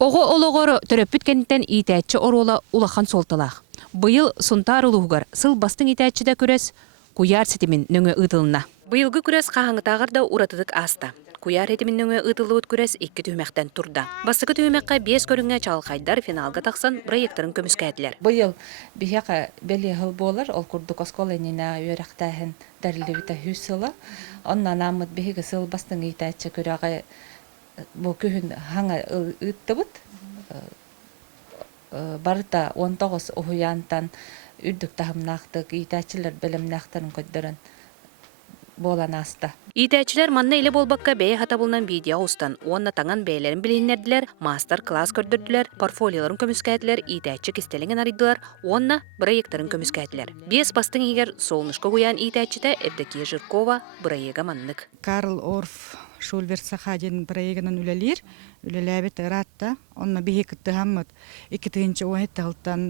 Оғы олығыр төрөппіт кенттен итәтчі орола улахан солталақ. Бұйыл сұнтар ұлығығыр сыл бастың итәтчі да көрес, куяр сетімін нөңі ұтылына. Бұйылғы көрес қағаңытағырда ұратыдық аста. Куяр етімін нөңі ұтылы өт көрес 2 түймәқтен тұрда. Бастықы түймәққа 5 көріңе чалқайдар финалға тақсан проекторын көміскәділер. Бұйыл бияқа бәлі ғыл болар, ол күрдік осколынына өріқтәхін дәрілі хүс сылы. Оннан амыд бейгі сыл бастың итәтчі көріға бұл күйін хаңа ұтты бұд. Барыта 19 ұхуянтан үрдік тахымнақтық итәтчілер білімнақтарын көддірін болан аста. Итәтчілер манна иле болбаққа бәйі хатабылынан видео ұстан, онна таңан бәйлерін білінерділер, мастер-класс көрдірділер, портфолиоларын көміскәділер, итәтчі кестеліңін аридылар, онна проекторын көміскәділер. 5 бастың егер солнышқа қоян итәтчіде Евдокия Жиркова проега маннык. Карл Орф Шульверсахадин проегынан үлеләбет ыратта, онна бихи кітті хаммыд, 2-тігінші оңетті ғылттан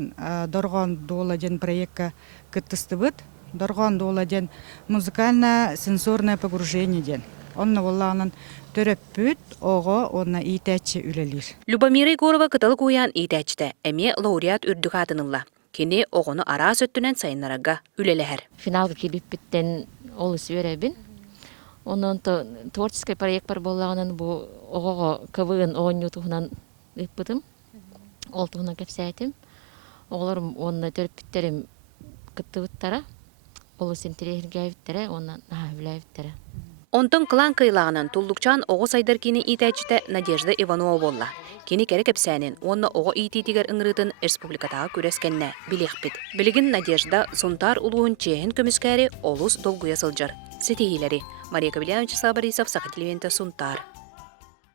дорған доладен проекка кіттісті бұд. Доргон доладен музыкально-сенсорное погружение ден. Онна волланын төрөппүт ого онна итәтчі үлелер. Любомира Егорова кытылы куян итәтчіде, әме лауреат үрдік атынылла. Кені оғыны ара сөттінен сайынларага үлеләхер. Финалға келіп біттен олыс өрәбін. Onun творческий проект бар болғанын бұл оғыға КВН оғын ютуғынан үппітім. Ол тұғынан кәпсәйтім. Оғыларым онына төрөппүттерім кытты бұттара. Олыс интерьерге авиттері, оннан авиттері. Онтон қылан кыйлағынан тұлдықчан оғы сайдар кені итәчіті Надежда Иванова болла. Кені кәрі кәпсәнен, онна оғы итетігер ыңырытын республикатаға көрескенне білек бит. Білігін Надежда сұнтар ұлуын чейін көміскәрі олыс долгуя сылжар. Сетейілері. Мария Кабелянович Сабарисов, Саха телевизионта Сунтар.